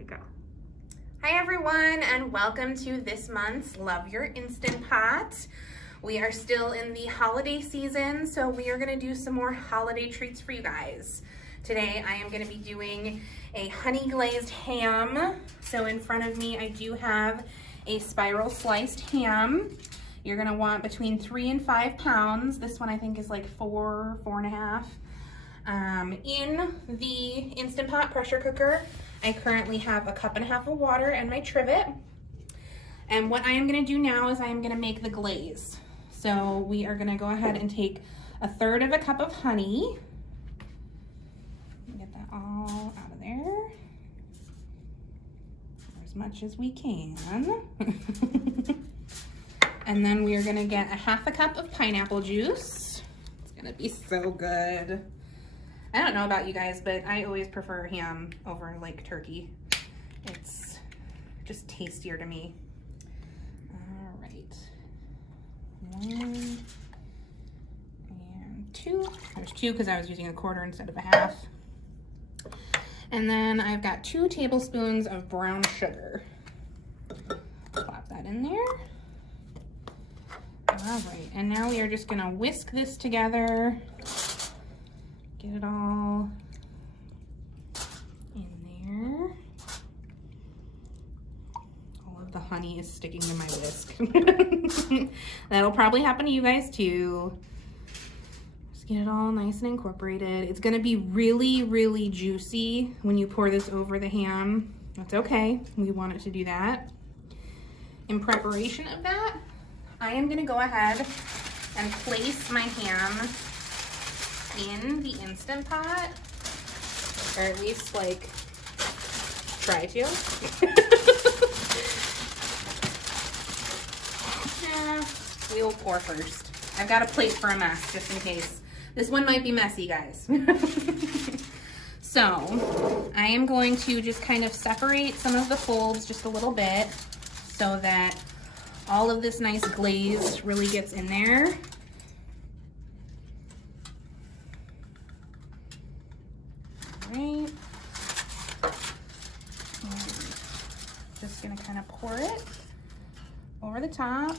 we go. Hi everyone, and welcome to this month's Love Your Instant Pot. We are still in the holiday season, so we are gonna do some more holiday treats for you guys. Today I am gonna be doing a honey glazed ham. So in front of me I do have a spiral sliced ham. You're gonna want between 3 and 5 pounds. This one I think is like 4.5. In the Instant Pot pressure cooker, I currently have a 1.5 cups of water and my trivet. And what I am gonna do now is I am gonna make the glaze. So we are gonna go ahead and take 1/3 cup of honey. Get that all out of there. Or as much as we can. And then we are gonna get 1/2 cup of pineapple juice. It's gonna be so good. I don't know about you guys, but I always prefer ham over like turkey. It's just tastier to me. All right. 1 and 2. There's 2 because I was using 1/4 instead of 1/2. And then I've got 2 tablespoons of brown sugar. Plop that in there. All right, and now we are just gonna whisk this together. Get it all in there. All of the honey is sticking to my whisk. That'll probably happen to you guys too. Just get it all nice and incorporated. It's gonna be really, really juicy when you pour this over the ham. That's okay, we want it to do that. In preparation of that, I am gonna go ahead and place my ham in the Instant Pot, or at least like try to. Yeah, we will pour first. I've got a plate for a mess just in case. This one might be messy, guys. So I am going to just kind of separate some of the folds just a little bit so that all of this nice glaze really gets in there. Right. Just gonna kind of pour it over the top.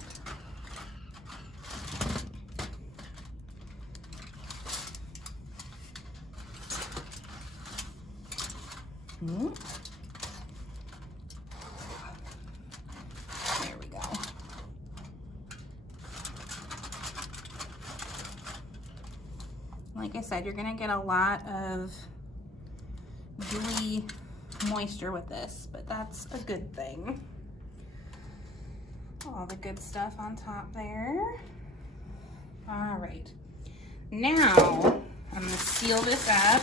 There we go. Like I said, you're gonna get a lot of dewy moisture with this, but that's a good thing. All the good stuff on top there. All right, now I'm gonna seal this up.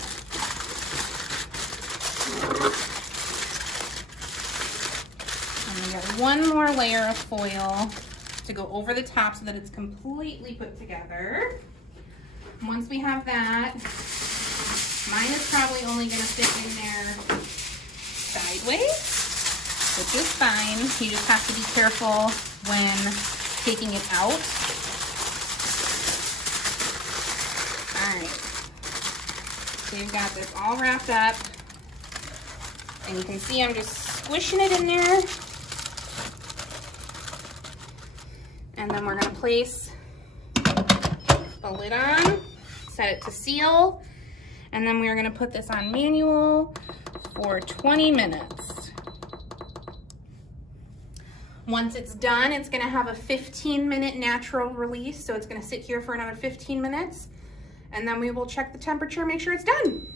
I'm gonna get one more layer of foil to go over the top so that it's completely put together. Once we have that, mine is probably only going to fit in there sideways, which is fine. You just have to be careful when taking it out. All right, so you've got this all wrapped up, and you can see I'm just squishing it in there. And then we're going to place the lid on, set it to seal. And then we are gonna put this on manual for 20 minutes. Once it's done, it's gonna have a 15-minute natural release. So it's gonna sit here for another 15 minutes. And then we will check the temperature, make sure it's done.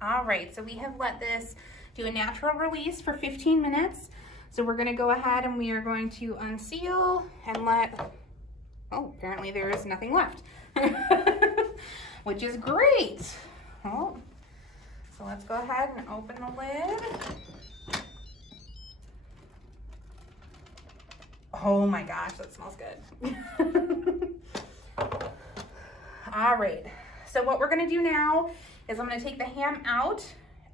All right, so we have let this do a natural release for 15 minutes. So we're gonna go ahead and we are going to unseal and let, oh, apparently there is nothing left, which is great. Oh, so let's go ahead and open the lid. Oh my gosh, that smells good. All right, so what we're gonna do now is I'm gonna take the ham out,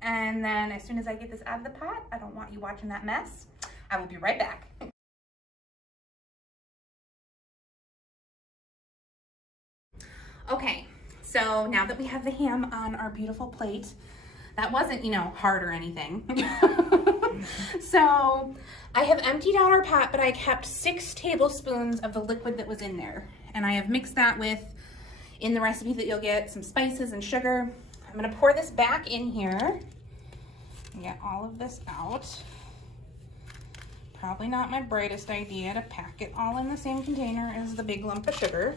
and then as soon as I get this out of the pot, I don't want you watching that mess. I will be right back. Okay, so now that we have the ham on our beautiful plate, that wasn't, you know, hard or anything. So I have emptied out our pot, but I kept 6 tablespoons of the liquid that was in there. And I have mixed that with, in the recipe that you'll get, some spices and sugar. I'm gonna pour this back in here and get all of this out. Probably not my brightest idea to pack it all in the same container as the big lump of sugar,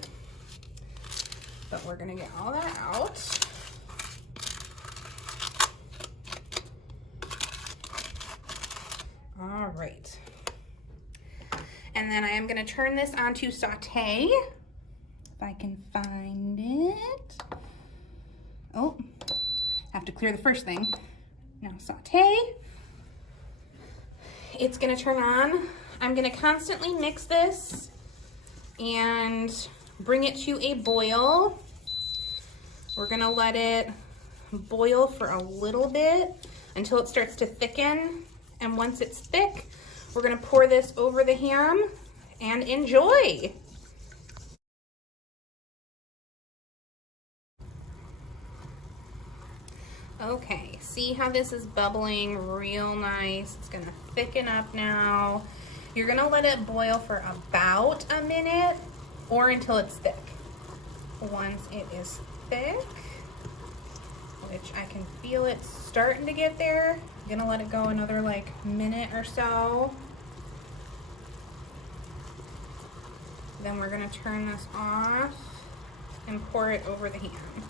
but we're gonna get all that out. All right. And then I am gonna turn this on to saute, if I can find it. Oh, have to clear the first thing. Now saute. It's gonna turn on. I'm gonna constantly mix this and bring it to a boil. We're gonna let it boil for a little bit until it starts to thicken. And once it's thick, we're gonna pour this over the ham and enjoy. Okay, see how this is bubbling real nice. It's gonna thicken up now. You're gonna let it boil for about a minute or until it's thick. Once it is thick, which I can feel it starting to get there, I'm gonna let it go another like minute or so. Then we're gonna turn this off and pour it over the ham.